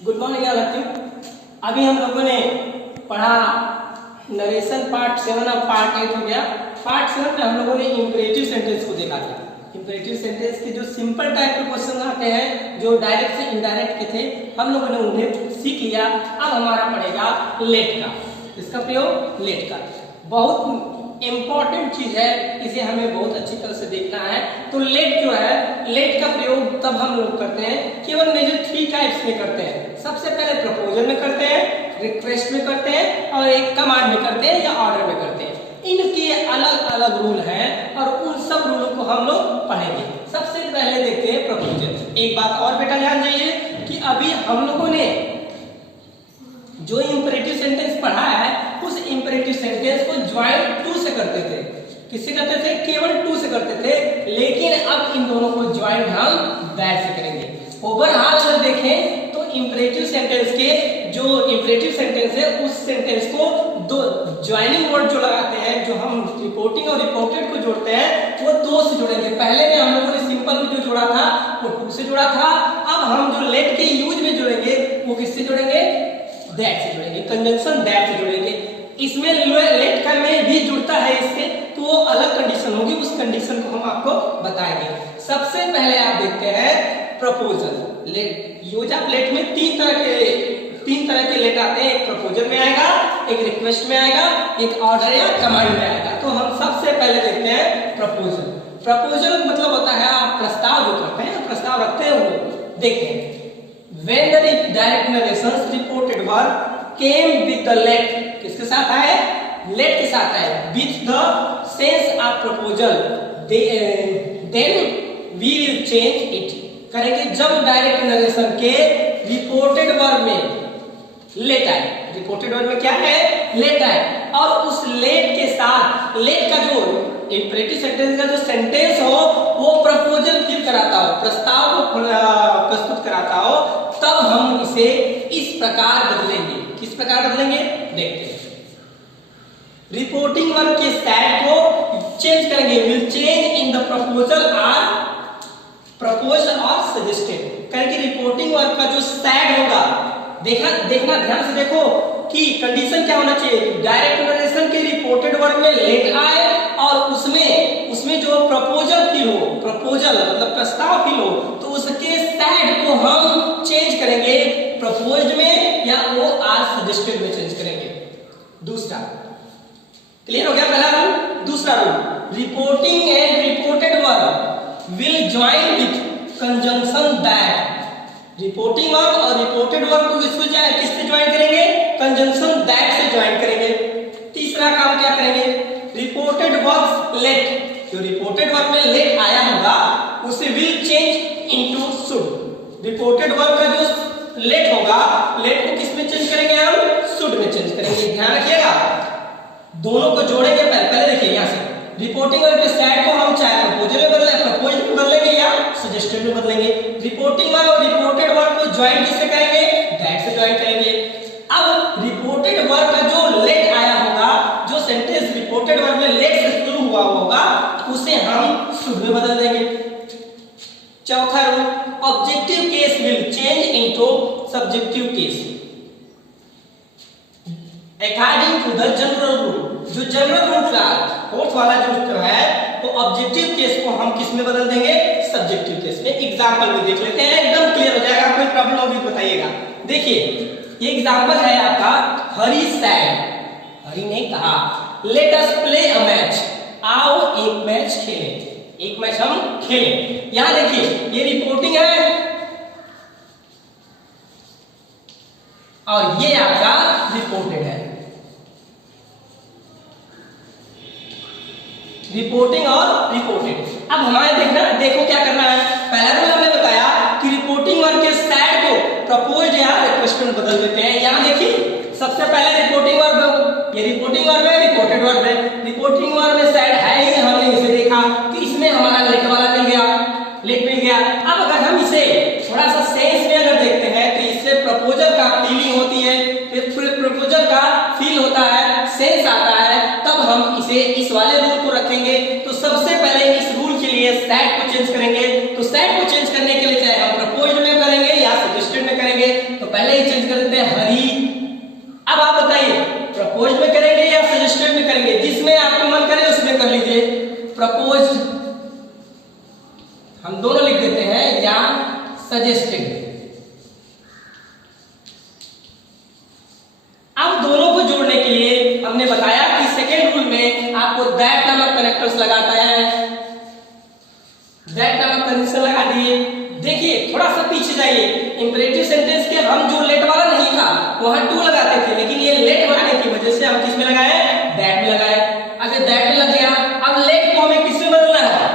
Good morning all of you. अभी हम लोगों ने पढ़ा नरेशन पार्ट 7 और पार्ट 8 हो गया। पार्ट 7 में हम लोगों ने इंपरेटिव सेंटेंस को देखा था। इंपरेटिव सेंटेंस के जो सिंपल टाइप के क्वेश्चन आते हैं, जो डायरेक्ट से इनडायरेक्ट के थे, हम लोगों ने उन्हें सीख लिया। अब हमारा पड़ेगा लेट का। इसका प्रयोग लेट का बहुत इम्पॉर्टेंट चीज है, इसे हमें बहुत अच्छी तरह से देखना है। तो लेट जो है, लेट का प्रयोग तब हम लोग करते हैं केवल मेजर 3 टाइप्स में करते हैं। सबसे पहले प्रपोजल में करते हैं, रिक्वेस्ट में करते हैं और एक कमांड में करते हैं या ऑर्डर में करते हैं। इनके अलग अलग रूल हैं और उन सब रूलों को हम लोग पढ़ेंगे। सबसे पहले देखते हैं प्रपोजल। एक बात और बेटा ध्यान दीजिए कि अभी हम लोगों ने जो इंपरेटिव सेंटेंस पढ़ा है, उस इंपरेटिव सेंटेंस को ज्वाइंट टू से करते थे। किससे करते थे? केवल टू से करते थे। लेकिन अब इन दोनों को ज्वाइंट हम दैट से करेंगे। ओवरऑल अगर देखें तो इंपरेटिव सेंटेंस के जो इंपरेटिव सेंटेंस है, उस सेंटेंस को दो ज्वाइनिंग वर्ड जो लगाते हैं, जो हम रिपोर्टिंग और रिपोर्टेड को जोड़ते हैं, वो दो से जोड़ेंगे। पहले में हम लोगों ने सिंपल में जो जोड़ा था वो टू से जोड़ा था। अब हम जो लेट के यूज में जोड़ेंगे वो किससे जोड़ेंगे? दैट से जोड़ेंगे, कंजंक्शन दैट से जोड़ेंगे। इसमें लेट का में भी जुड़ता है इससे, तो वो अलग कंडीशन होगी, उस कंडीशन को हम आपको बताएंगे। सबसे पहले आप देखते हैं proposal. Let use of let में तीन तरह के लेट आते हैं। एक प्रपोजल में आएगा, एक रिक्वेस्ट में आएगा, एक ऑर्डर या कमांड में आएगा। तो हम सबसे पहले देखते हैं प्रपोजल। प्रपोजल मतलब होता है आप प्रस्ताव जो करते हैं, प्रस्ताव रखते हैं, वो देखते हैं। When the direct narrations reported work came with the let, किसके साथ आए? Let के साथ आए। With the sense of proposal, then we will change it। करेंगे जब डायरेक्ट नरेशन के रिपोर्टेड वर्ड में लेट आए। रिपोर्टेड वर्ड में क्या है? लेट आए। और उस लेट के साथ, लेट का जो इंपरेटिव सेंटेंस का जो सेंटेंस हो वो प्रपोजल फिल कराता हो, प्रस्ताव को प्रस्तुत कराता हो, तब हम इसे इस प्रकार बदलेंगे। किस प्रकार बदलेंगे? देखते हैं। रिपोर्टिंग वर्ब के स्टैट को चेंज करेंगे। Will change in the proposal are proposed और सजेस्टेड। करेंगे रिपोर्टिंग वर्ब का जो स्टैट होगा, देखना ध्यान से देखो कि कंडीशन क्या होना चाहिए। डायरेक्ट नरेशन के रिपोर्टेड वर्ब में लेट आए और उसमें जो प्रपोजल फिल हो, प्रपोजल मतलब प्रस्ताव फिल हो, तो उसके स्टैट को हम चेंज करेंगे प्रपोज्ड में या वो आर सजेस्टेड में चेंज करेंगे। दूसरा क्लियर हो गया? पहला रूल। दूसरा rule, reporting and reported verb will join with conjunction that. Reporting verb और रिपोर्टेड वर्ब को किससे ज्वाइन करेंगे? कंजंक्शन दैट से ज्वाइन करेंगे। तीसरा काम क्या करेंगे? रिपोर्टेड वर्ब लेट, जो रिपोर्टेड वर्ब में लेट आया होगा उसे will change into should. Reported verb का जो लेट होगा, लेट को किस में चेंज करेंगे? हम शुड में चेंज करेंगे। ध्यान रखिएगा, दोनों को जोड़ेंगे। पहले देखिए यहां से रिपोर्टिंग वर्ब के स्टैट को हम चाहे प्रपोजल में बदलेंगे या सजेस्टेड में बदलेंगे। रिपोर्टिंग वर्ब और रिपोर्टेड वर्ब को ज्वाइन किससे करेंगे? दैट से ज्वाइन करेंगे। अब रिपोर्टेड वर्ब का जो लेट आया होगा, जो सेंटेंस रिपोर्टेड वर्ब में लेट से शुरू हुआ होगा, उसे हम शुड में बदल देंगे। चौथा rule, objective case will change into subjective case according to the general rule. जो जनरल रूल का फोर्थ वाला जो है, तो ऑब्जेक्टिव केस को हम किस में बदल देंगे? सब्जेक्टिव केस में। एग्जांपल में देख लेते हैं, एकदम क्लियर हो जाएगा। कोई प्रॉब्लम होगी बताइएगा। देखिए ये एग्जांपल है आपका, हरी सैड, हरी ने कहा late us play a match, आओ एक मैच खेलें, एक मैच हम खेलें। यहां देखिए ये रिपोर्टिंग है और ये आपका रिपोर्टेड है। रिपोर्टिंग और रिपोर्टेड। अब हमारे देखो क्या करना है। पहला रूल हमने बताया कि रिपोर्टिंग वर्ब के स्टैट को प्रपोज्ड या रिक्वेस्ट में बदल देते हैं। यहां देखिए सबसे पहले रिपोर्टिंग वर्ब, ये रिपोर्टिंग वर्ब है, रिपोर्टेड वर्ब है। रिपोर्टिंग वर्ब में स्टैट है ही, हमने इसे देखा कि इसमें हमारा लेट वाला मिल गया, लेट मिल गया। अब अगर हम इसे थोड़ा सा सेंस में अगर देखते हैं तो इससे प्रपोजल का फीलिंग होती है, फिर प्रपोजल का फील होता है, सेंस आता है, तब हम इसे इस वाले रूल को रखेंगे। तो सबसे पहले इस रूल के लिए स्टैट को चेंज करेंगे। तो स्टैट को चेंज करने के लिए चाहे हम प्रपोज्ड में करेंगे या सजेस्टेड में करेंगे, तो पहले हरी। अब आप बताइए प्रपोज में करेंगे या सजेस्टेड में करेंगे, जिसमें आपको मन करे उसमें कर लीजिए। प्रपोज हम दोनों लिख देते हैं या सजेस्टेड। अब दोनों को जोड़ने के लिए हमने बताया कि सेकेंड रूल में आपको दैट नामक कनेक्टर्स लगाता है। दैट नामक कंडीशन लगा दिए। देखिए थोड़ा सा पीछे जाइए, इंपरेटिव सेंटेंस के हम जो लेट वाला नहीं था वहां टू लगाते थे, लेकिन ये लेट वाले की वजह से हम किस में लगाए, दैट में लगाए। अगर दैट में लग गया, अब लेट को हमें किस में बदलना है,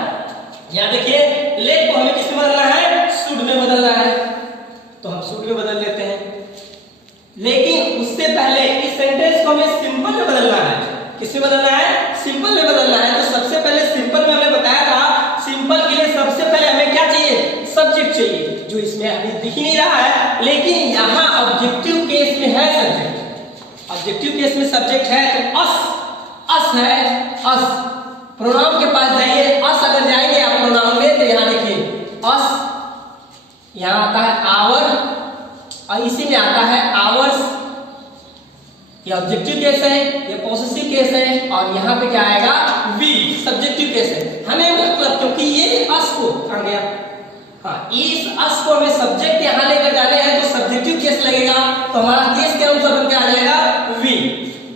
यहां देखिए लेट को हमें किस में बदलना है, शुड में बदलना है, तो हम शुड में बदल देते हैं। लेकिन उससे पहले इस सेंटेंस को हमें सिंपल में बदलना है। किस में बदलना है, सिंपल में बदलना है। तो सबसे पहले सिंपल में हमने बताया था, सिंपल के लिए सबसे पहले हमें क्या चाहिए, सब्जेक्ट चाहिए, जो इसमें अभी दिख ही नहीं रहा है, लेकिन यहाँ ऑब्जेक्टिव केस में है सब्जेक्ट। ऑब्जेक्टिव केस में सब्जेक्ट है तो अस है, अस। प्रोनाउन के पास जाइए, अस अगर जाएंगे आप प्रोनाउन में तो यहाँ देखिए अस, यहाँ आता है आवर और इसी में आता है आवर्स। ये ऑब्जेक्टिव केस है, ये पॉसेसिव केस है, और यहाँ पे क्या आएगा, वी सब्जेक्टिव केस है। हमें मतलब क्योंकि ये अस को आ गया, हाँ इस अस को हमें सब्जेक्ट यहाँ लेकर जाने हैं तो सब्जेक्टिव केस लगेगा, तो हमारा केस के अनुसार बन के आ जाएगा वी।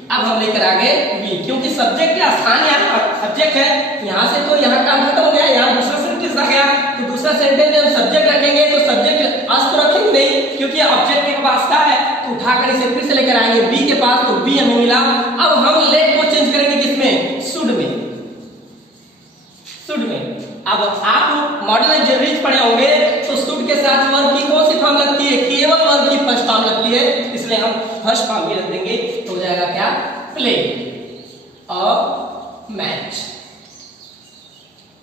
अब हम लेकर आगे वी, क्योंकि सब्जेक्ट का स्थान यहाँ सब्जेक्ट है, यहाँ से तो यहाँ काम खत्म हो गया, यहाँ दूसरा सेंटेंस आ गया, तो दूसरा सेंटेंस में हम सब्जेक्ट रखेंगे तो सब्जेक्ट अस तो रखेंगे नहीं, क्योंकि ऑब्जेक्ट के पास का है, तो उठाकर इसे फिर से लेकर आएंगे वी के पास, तो वी हमें मिला। अब हम लेट को चेंज करेंगे किसमें, शुड में, शुड में। अब आप मॉडल जनरल पढ़े होंगे तो शुड के साथ वर्ब की कौन सी फॉर्म लगती है, केवल वर्ब की फर्स्ट फॉर्म लगती है, इसलिए हम फर्स्ट फॉर्म ही रख देंगे, तो हो जाएगा क्या, प्ले और मैच।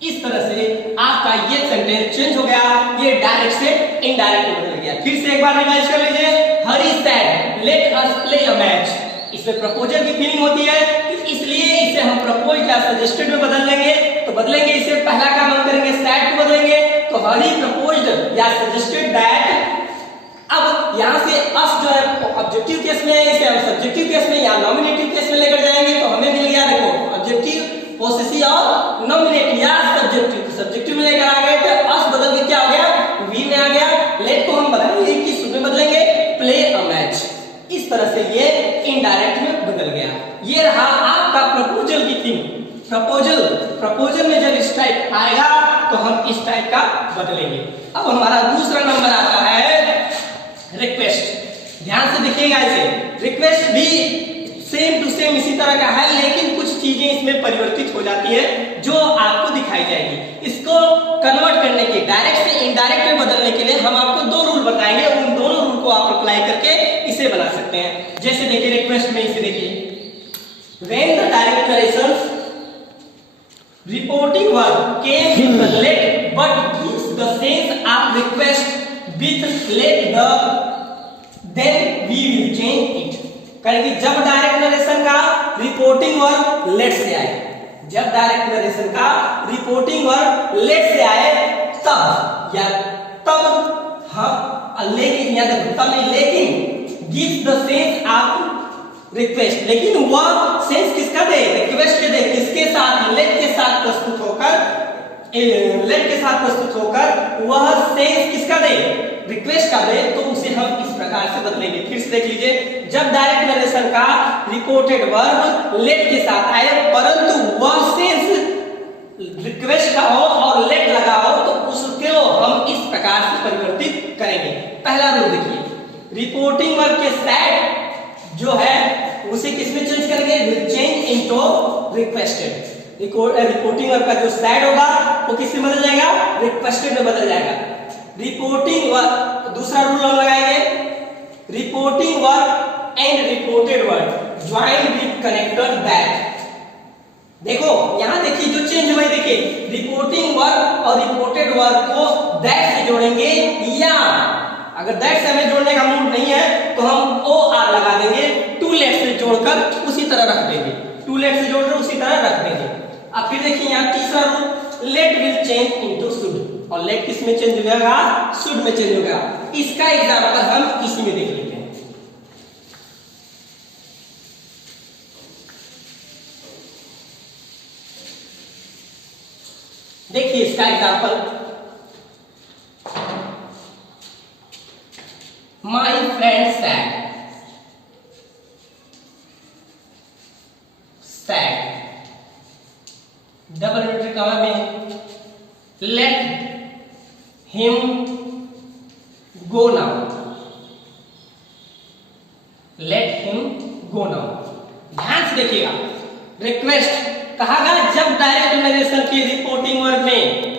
इस तरह से आपका ये सेंटेंस चेंज हो गया, ये डायरेक्ट से इनडायरेक्ट में बदल गया। फिर से एक बार रिवाइज कर लीजिए, Hari said let us play a match. इसमें प्रपोजल की फीलिंग होती है, इसलिए इसे हम प्रपोज या सजेस्टेड में बदल लेंगे, तो बदलेंगे इसे पहला काम हम करेंगे सैड को बदलेंगे, तो हरी प्रपोज्ड या सजेस्टेड दैट। अब यहां से अस जो है ऑब्जेक्टिव केस में है, इसे हम सब्जेक्टिव केस में या नॉमिनेटिव केस में लेकर जाएंगे, तो हमें मिल गया देखो ऑब्जेक्टिव, पॉसेसिव और नॉमिनेटिव या सब्जेक्टिव। सब्जेक्टिव में लेकर आ गए तो अस बदल के क्या हो गया, वी में आ गया। लेट को हम बदलेंगे कि शुड में बदलेंगे, प्ले अ मैच। इस तरह से ये इनडायरेक्ट में बदल गया। ये रहा आपका प्रपोजल की थीम। प्रपोजल में जब इस टाइप आएगा तो हम इस टाइप का बदलेंगे। अब हमारा दूसरा नंबर आता है रिक्वेस्ट। ध्यान से देखिएगा, इसे रिक्वेस्ट भी सेम टू सेम इसी तरह का है, लेकिन कुछ चीजें इसमें परिवर्तित हो जाती है जो आपको दिखाई जाएगी। इसको कन्वर्ट करने के, डायरेक्ट से इनडायरेक्ट में बदलने के लिए हम आपको दो रूल बताएंगे, उन दोनों रूल को आप अप्लाई करके इसे बना सकते हैं। जैसे देखिए रिक्वेस्ट में इसे देखिए, when the direct narrations reporting verb came with the let but gives the sense of request with let the, then we will change it। कहेंगे जब डायरेक्ट नरेशन का रिपोर्टिंग वर्ब लेट से आए, जब डायरेक्ट नरेशन का reporting verb late से आए तब, या तब हम लेकिन, या तब नहीं, लेकिन gives the sense of request, लेकिन वह सेंस किसका दे, रिक्वेस्ट के दे, किसके साथ, लेट के साथ प्रस्तुत होकर, लेट के साथ प्रस्तुत होकर वह सेंस किसका दे, रिक्वेस्ट का दे, तो उसे हम इस प्रकार से बदलेंगे। फिर से देख लीजिए, जब डायरेक्ट नरेशन का रिपोर्टेड वर्ब लेट के साथ आए परंतु वह सेंस रिक्वेस्ट का हो और लेट लगा हो, तो उसको हम इस प्रकार से परिवर्तित करेंगे। पहला रूल देखिए, रिपोर्टिंग वर्ब के साथ जो है उसे किसमें चेंज करेंगे, will change into requested. Reporting verb का जो साइड होगा वो किसमें बदल जाएगा, रिक्वेस्टेड में बदल जाएगा। रिपोर्टिंग वर्ब, दूसरा रूल हम लगाएंगे, reporting verb and reported verb join with connector that. देखो यहां देखिए जो चेंज हुआ, देखिए रिपोर्टिंग वर्ब और रिपोर्टेड वर्ब को दैट से जोड़ेंगे, या अगर दैट से हमें जोड़ने का मूड नहीं है तो हम ओ आर लगा देंगे, टू लेट से जोड़कर उसी तरह रख देंगे, टू लेट से जोड़कर उसी तरह रख देंगे। अब फिर देखिए यहाँ तीसरा rule, let will change into should, और लेट किस में चेंज हो जाएगा, शुड में चेंज होगा। इसका एग्जांपल हम इसी में देख लेते हैं। इसका example, my friend said, said double inverted comma में, let him go now, let him go now. ध्यान से देखिएगा, रिक्वेस्ट कहा गया जब डायरेक्ट नरेशन की रिपोर्टिंग वर्ड में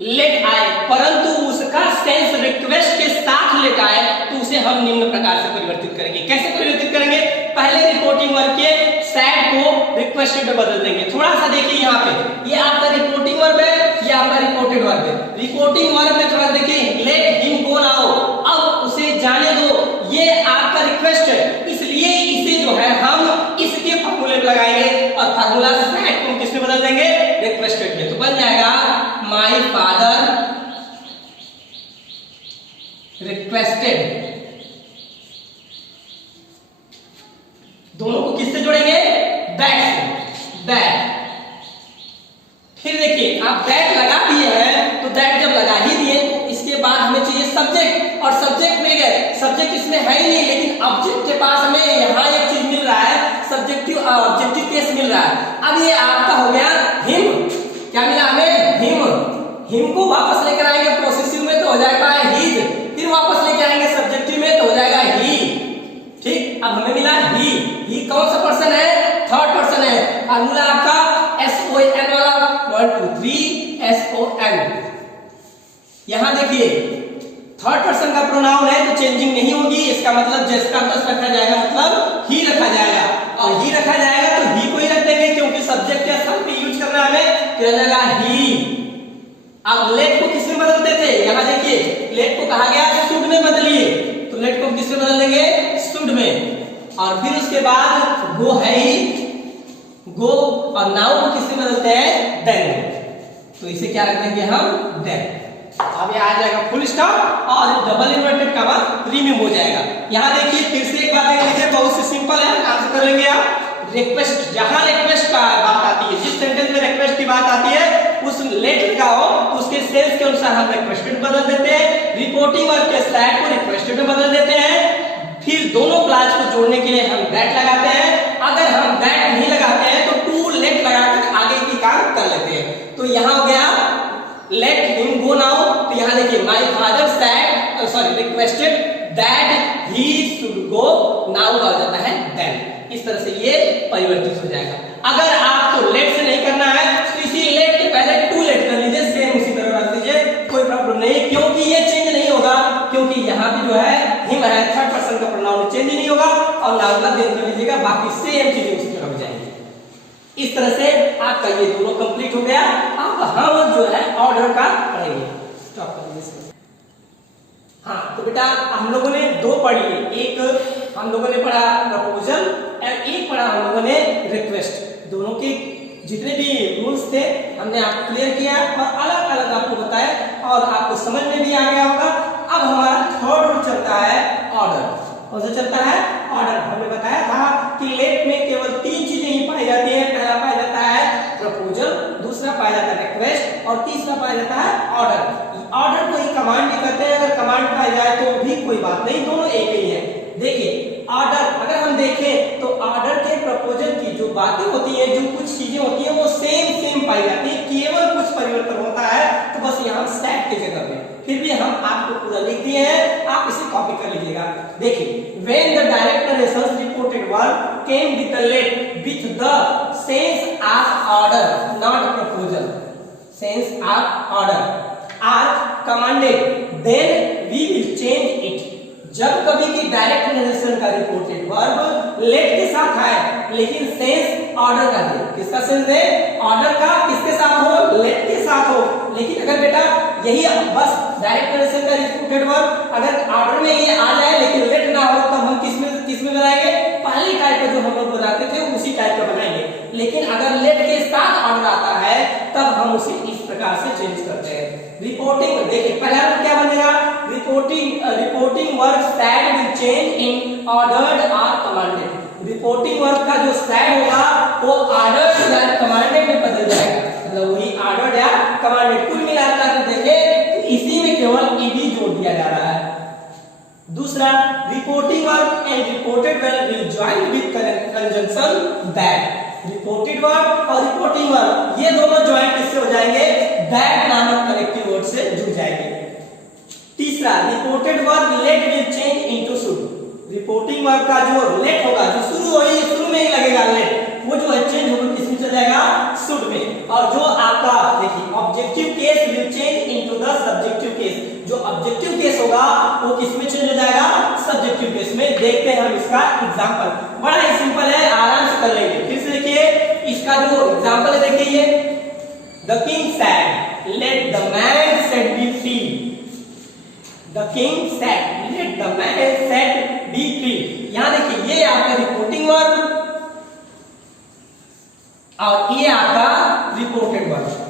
लेट आए परंतु उसका सेंस रिक्वेस्ट के साथ लेट आए तो उसे हम निम्न प्रकार से परिवर्तित करेंगे। कैसे परिवर्तित करेंगे? पहले रिपोर्टिंग वर्ब के सैड को रिक्वेस्टेड में बदल देंगे। थोड़ा सा देखिए यहाँ पे, ये आपका रिपोर्टिंग वर्ब है, ये आपका रिपोर्टेड वर्ब है। रिपोर्टिंग वर्ब में थोड़ा देखिए, लेट हिम गो नाउ, अब उसे जाने दो, ये आपका रिक्वेस्ट है, इसलिए इसे जो है हम इसके फॉर्मूले में लगाएंगे और फॉर्मूला सैड को किसमें बदल देंगे? रिक्वेस्टेड में। तो बन जाएगा माय फादर रिक्वेस्टेड, दोनों को किससे जोड़ेंगे? दैट से, दैट। फिर देखिए आप दैट लगा दिए हैं, तो दैट जब लगा ही दिए तो इसके बाद हमें चाहिए सब्जेक्ट, और सब्जेक्ट मिल गए। सब्जेक्ट इसमें है ही नहीं, लेकिन ऑब्जेक्ट के पास हमें यहाँ एक चीज मिल रहा है, सब्जेक्टिव ऑब्जेक्टिव केस मिल रहा है। अब ये आपका हो गया हिम, क्या मिला हमें? हिम। हिम को वापस लेकर आएंगे पॉसेसिव में तो हो जाएगा हिज, फिर वापस लेके आएंगे सब्जेक्टिव में तो हो जाएगा ही। ठीक, अब हमें मिला ही कौन सा पर्सन है? थर्ड पर्सन है। फॉर्मूला आपका SON वाला 1 2 3 SON। यहां देखिए थर्ड पर्सन का प्रोनाउन है तो चेंजिंग नहीं होगी, इसका मतलब जिसका तस रखा जाएगा, मतलब ही रखा जाएगा, और ही रखा जाएगा तो ही को ही रख देंगे क्योंकि सब्जेक्ट के स्थान पे यूज करना है हमें, तो लगेगा ही। अब लेट को किसमें बदलते थे? यहां देखिए लेट को कहा गया शुड में बदलिए, तो लेट को किसमें बदल देंगे? शुड में। और फिर उसके बाद गो है ही, गो, और नाउ को किसमें बदलते हैं? देन। तो इसे क्या रख देंगे हम? देन। अब ये आ जाएगा फुल स्टॉप और डबल इन्वर्टेड कॉमा रिमूव हो जाएगा। यहां देखिए फिर से एक बात देख लीजिए, बहुत सी सिंपल है, आंसर कर लेंगे आप। रिक्वेस्ट, जहां रिक्वेस्ट का बात आती है, जिस सेंटेंस में रिक्वेस्ट की बात आती है उस लेट का हो तो उसके सेंस के अनुसार हम रिक्वेस्टेड बदल देते हैं, रिपोर्टिंग वर्ब के सैड को रिक्वेस्टेड में बदल देते हैं। फिर दोनों क्लास को जोड़ने के लिए हम दैट लगाते हैं। अगर हम दैट नहीं लगाते हैं तो टू लेट लगाकर आगे की काम कर लेते हैं। तो यहां हो गया लेट हिम गो नाउ, तो यहां देखिए my father sad, sorry requested that he should go, now का हो जाता है देन। इस तरह से ये परिवर्तित हो जाएगा। अगर आपको लेट से नहीं करना है तो इसी लेट के पहले टू लेट कर लीजिए, सेम उसी तरह रख लीजिए, कोई प्रॉब्लम नहीं, क्योंकि ये चेंज नहीं होगा, क्योंकि यहाँ पे जो है हिम है, थर्ड पर्सन का प्रोनाउन चेंज नहीं होगा, और नाउ का देन कर लीजिएगा, बाकी सेम चीजें उसी तरह हो जाएंगी। इस तरह से आपका ये दोनों कंप्लीट हो गया। अब हम जो है ऑर्डर का पढ़ेंगे। स्टॉप कर लीजिए। हाँ तो बेटा हम लोगों ने दो पढ़ लिए, एक हम लोगों ने पढ़ा प्रपोजल और एक पढ़ा हम लोगों ने रिक्वेस्ट। दोनों के जितने भी रूल्स थे हमने आपको क्लियर किया और अलग अलग आपको बताया और आपको समझ में भी आ गया होगा। अब हमारा थर्ड रूल चलता है ऑर्डर। कौन सा चलता है? ऑर्डर। हमने बताया था कि लेट में केवल तीन चीजें ही पाई जाती है। पहला पाया जाता है प्रपोजल, दूसरा पाया जाता है रिक्वेस्ट और तीसरा पाया जाता है ऑर्डर। ऑर्डर को ही कमांड भी कहते हैं, अगर कमांड पाई जाए तो भी कोई बात नहीं, दोनों एक ही है। देखिए ऑर्डर अगर हम देखें तो ऑर्डर के प्रपोजल की जो बातें होती हैं, जो कुछ चीजें होती हैं वो सेम पाई जाती है, केवल कुछ परिवर्तन होता है तो बस यहाँ सैड की जगह पे। फिर भी हम आपको पूरा लिख दिए हैं, आप इसे कॉपी कर लीजिएगा। देखिए when the direct narrations reported word came with the let with the sense of order not proposal, sense of order are commanded then we will change it। जब कभी भी डायरेक्ट नरेशन का रिपोर्टेड वर्ब लेट के साथ आए लेकिन sense order का दे, किसका सेंस दे? ऑर्डर का। किसके साथ हो? लेट के साथ हो। लेकिन अगर बेटा यही बस डायरेक्ट नरेशन का रिपोर्टेड वर्ब अगर ऑर्डर में ये आ जाए लेकिन लेट ना हो तब हम किसमें बनाएंगे? पहली टाइप का जो हम लोग बनाते थे उसी टाइप का बनाएंगे। लेकिन अगर लेट के साथ ऑर्डर आता है तब हम उसे इस प्रकार से चेंज करते हैं। रिपोर्टिंग देखिए पहला रूल क्या बनेगा? Reporting verb sad will change in ordered और कमांडेड। रिपोर्टिंग वर्ब का जो सैड होगा वो ऑर्डर्ड या कमांडेड में बदल जाएगा, मतलब वही ऑर्डर्ड या कमांडेड। कुल मिलाकर देखें तो इसी में केवल ईडी जोड़ दिया जा रहा है। दूसरा, reporting verb and reported verb will join with conjunction that. Reported verb और रिपोर्टिंग वर्ब ये दोनों ज्वाइन किससे हो जाएंगे? दैट नामक कनेक्टिव वर्ड से जुड़ जाएंगे। तीसरा, reported verb let will change into should. Reporting verb का जो लेट होगा, जो शुरू में ही लगेगा लेट, वो जो है चेंज होकर किसमें चला जाएगा? शुड में। और जो आपका देखिए objective case will change into the subjective case. जो ऑब्जेक्टिव केस होगा वो किसमें चेंज हो जाएगा? सब्जेक्टिव केस में। देखते हैं हम इसका एग्जांपल, बड़ा ही सिंपल है, आराम से कर लेंगे। फिर से देखिए इसका जो एग्जांपल है, देखिए ये the king said let the man said B free. The king said let the man said B free. यहां देखिए ये आपका रिपोर्टिंग वर्ब और ये आपका रिपोर्टेड वर्ब।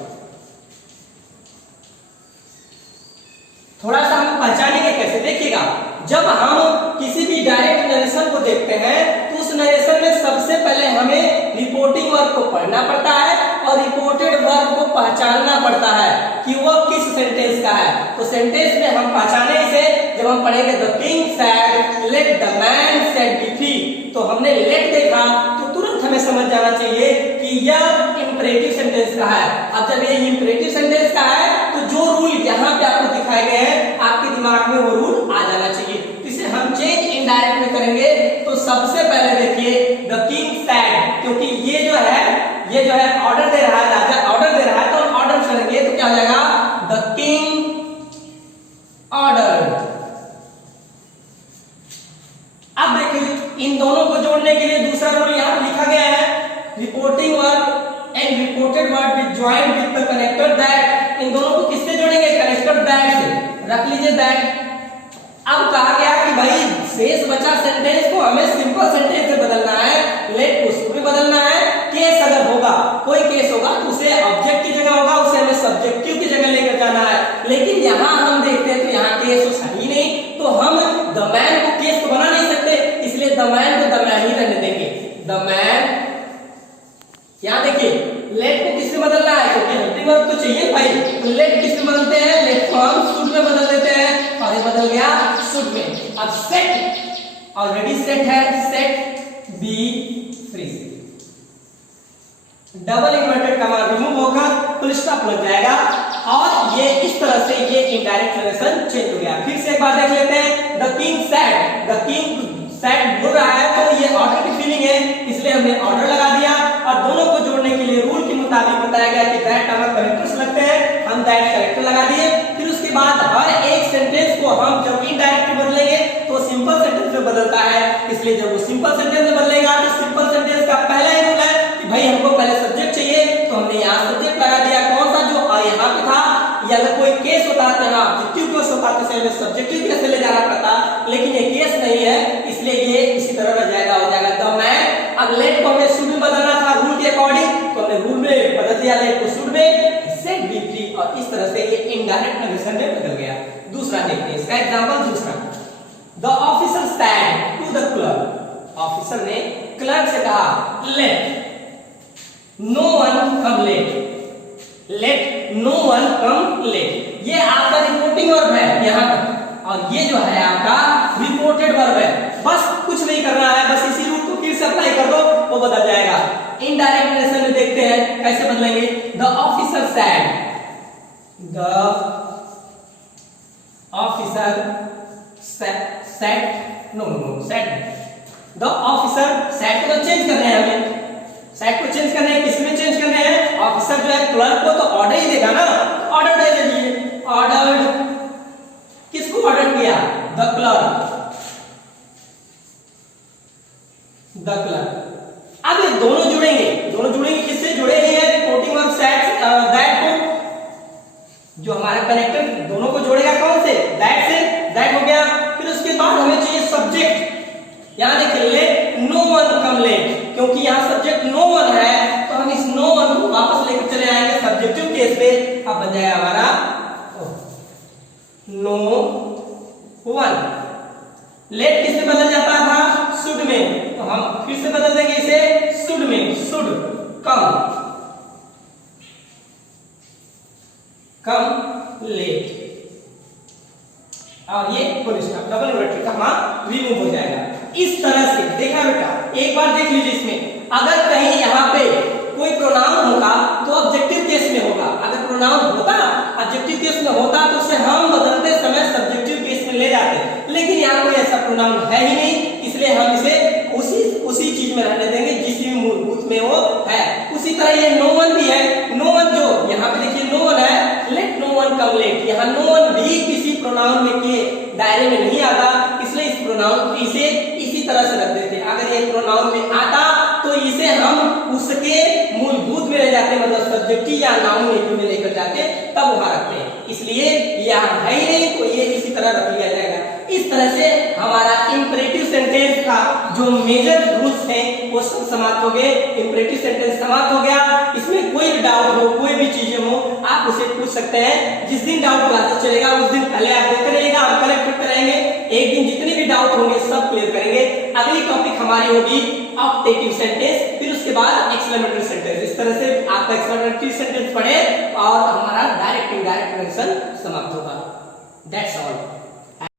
थोड़ा सा हम पहचानेंगे कैसे, देखिएगा। जब हम किसी भी डायरेक्ट नरेशन को देखते हैं तो उस नरेशन में सबसे पहले हमें रिपोर्टिंग वर्ब को पढ़ना पड़ता है और रिपोर्टेड वर्ब को पहचानना पड़ता है कि वह किस सेंटेंस का है। तो सेंटेंस में हम पहचाने इसे जब हम पढ़ेंगे the king said let the man said B free, तो हमने लेट देखा तो तुरंत हमें समझ जाना चाहिए कि यह इंपरेटिव सेंटेंस का है। अब जब ये इंपरेटिव सेंटेंस का है तो जो रूल यहाँ पे आपको दिखाए गए हैं आपके दिमाग में वो रूल आ जाना चाहिए। इसे हम चेंज इनडायरेक्ट में करेंगे तो सबसे पहले देखिए द किंग सेड, क्योंकि ये जो है ऑर्डर दे रहा है, राजा ऑर्डर दे रहा है, तो हम ऑर्डर करेंगे तो क्या हो जाएगा? The king order. अब देखिए इन दोनों को जोड़ने के लिए दूसरा रूल यहाँ लिखा गया है, reporting verb and reported verb will join with the connector that. इन दोनों को किससे जोड़ेंगे? कनेक्टर दैट से। रख लीजिए दैट। अब कहा गया कि भाई शेष बचा सेंटेंस को हमें सिंपल सेंटेंस से बदलना है, लेट को शुड में बदलना है। केस अगर होगा, कोई केस होगा तो उसे ऑब्जेक्ट की जगह होगा, उसे हमें सब्जेक्टिव की जगह लेकर जाना है। लेकिन यहाँ हम देखते हैं तो यहाँ केस है ही नहीं, तो हम द मैन को केस को बना नहीं सकते, इसलिए द मैन को द मैन ही रहने देंगे। द मैन, यहाँ देखिए लेट को किससे बदलना है? क्योंकि हेल्पिंग वर्ब तो चाहिए भाई, तो लेट किसमें बदलते हैं? लेट को हम शुड में बदल देते हैं और ये बदल गया शुड में। अब सेट ऑलरेडी सेट है, set B free. Double inverted comma remove होगा, फुल स्टॉप लग जाएगा और ये इस तरह से ये इनडायरेक्ट नरेशन चेंज हो गया। फिर से एक बार देख लेते हैं, the king said, the king said बोल रहा है तो ये ऑर्डर की फीलिंग है, इसलिए हमने ऑर्डर लगा दिया। और दोनों को जोड़ने के लिए रूल के मुताबिक बताया गया कि दैट नामक कैरेक्टर्स लगते हैं, हम दैट कैरेक्टर लगा दिए। फिर उसके बाद हर एक सेंटेंस को हम जब इनडायरेक्ट बदलेंगे तो सिंपल सेंटेंस में बदलता है, इसलिए जब वो सिंपल सेंटेंस में बदलेगा तो सिंपल सेंटेंस का पहला ही रूल है कि भाई हमको पहले सब्जेक्ट चाहिए, तो हमने यहाँ सब्जेक्ट लगा दिया। कौन सा? जो यहाँ पे था। या अगर कोई केस होता तो यहाँ ऑब्जेक्टिव केस होता तो हमें सब्जेक्टिव केस से ले जाना पड़ता, लेकिन ये केस नहीं है, इसलिए ये इसी तरह रह जाएगा, हो जाएगा द मैन। अब लेट को हमें शुड में बदलना था रूल के अकॉर्डिंग, तो हमने रूल में बदल दिया लेट को शुड में, सेट बी फ्री, और इस तरह से ये इनडायरेक्ट नरेशन में बदल गया। दूसरा देखते हैं इसका एग्जांपल। दूसरा, the officer said to the clerk. Officer ने क्लर्क से कहा let no one come late, let no one come late. ये आपका रिपोर्टिंग वर्ब है यहाँ तक, और ये जो है आपका रिपोर्टेड वर्ब है। बस कुछ नहीं करना है, बस इसी रूल को फिर से अप्लाई कर दो, वो बदल जाएगा। इनडायरेक्ट नरेशन में देखते हैं कैसे बदलेंगे। The officer said, the officer said, no said, the officer said को चेंज करना है हमें, सेट को चेंज करना है। किसमें चेंज करना है? ऑफिसर जो है क्लर्क को तो ऑर्डर ही देगा ना, ऑर्डर दे दीजिए। ऑर्डर, किसको ऑर्डर किया? The clerk, the clerk. अब ये दोनों जुड़ेंगे, दोनों जुड़ेंगे किससे? जुड़े ही है रिपोर्टिंग वर्ब सेट दैट को, जो हमारा कनेक्टर दोनों को जोड़ेगा कौन से? दैट से। दैट हो गया। फिर उसके बाद हमें चाहिए सब्जेक्ट। यहाँ देखिए late no one come late, क्योंकि यहाँ सब्जेक्ट नो वन है तो हम इस नो वन को वापस लेकर चले आएंगे सब्जेक्टिव केस पे। अब बन जाएगा हमारा नो वन। लेट किससे बदल जाता था? शुड में, तो हम फिर से बदल देंगे इसे शुड में, should come. Exclamatory comma remove हो जाएगा। इस तरह से देखा बेटा, एक बार देख लीजिए इसमें, अगर कहीं यहाँ पे कोई प्रोनाउन होगा तो ऑब्जेक्टिव केस में होगा, अगर प्रोनाउन होता ऑब्जेक्टिव केस में होता तो उसे हम बदलते समय सब्जेक्टिव केस में ले जाते, लेकिन यहाँ कोई ऐसा प्रोनाउन है ही नहीं, इसलिए हम इसे उसी चीज में रहने देंगे जिस भी मूलभूत में वो है। उसी तरह ये नो वन भी है, नो वन जो यहाँ पे देखिए नो वन है, late no one come late, यहाँ नो वन भी किसी प्रोनाउन में के दायरे में नहीं आता, इसलिए इस प्रोनाउन इसे इसी तरह से रख देते हैं। अगर ये प्रोनाउन में आता तो इसे हम उसके मूलभूत में ले जाते, मतलब सब्जेक्टिव या नाउन नेटिव में लेकर जाते, तब वहां रखते हैं, इसलिए यहाँ है ही नहीं तो ये इसी तरह रख लिया जाएगा। इस तरह से हमारा इंपरेटिव सेंटेंस का जो मेजर रूल्स हैं वो सब समाप्त हो गए। इंपरेटिव सेंटेंस समाप्त हो गया, इसमें कोई भी डाउट हो, कोई भी चीजें हो, आप उसे पूछ सकते हैं। जिस दिन डाउट क्लासेस चलेगा उस दिन पहले आप देखते रहिएगा, हम करेक्ट करते रहेंगे, एक दिन जितने भी डाउट होंगे सब क्लियर करेंगे। अगली टॉपिक हमारी होगी ऑप्टेटिव सेंटेंस, फिर उसके बाद एक्सक्लेमेटरी सेंटेंस। इस तरह से आपका एक्सक्लेमेटरी सेंटेंस पढ़े और हमारा डायरेक्ट इनडायरेक्ट कनेक्शन समाप्त होगा। That's all.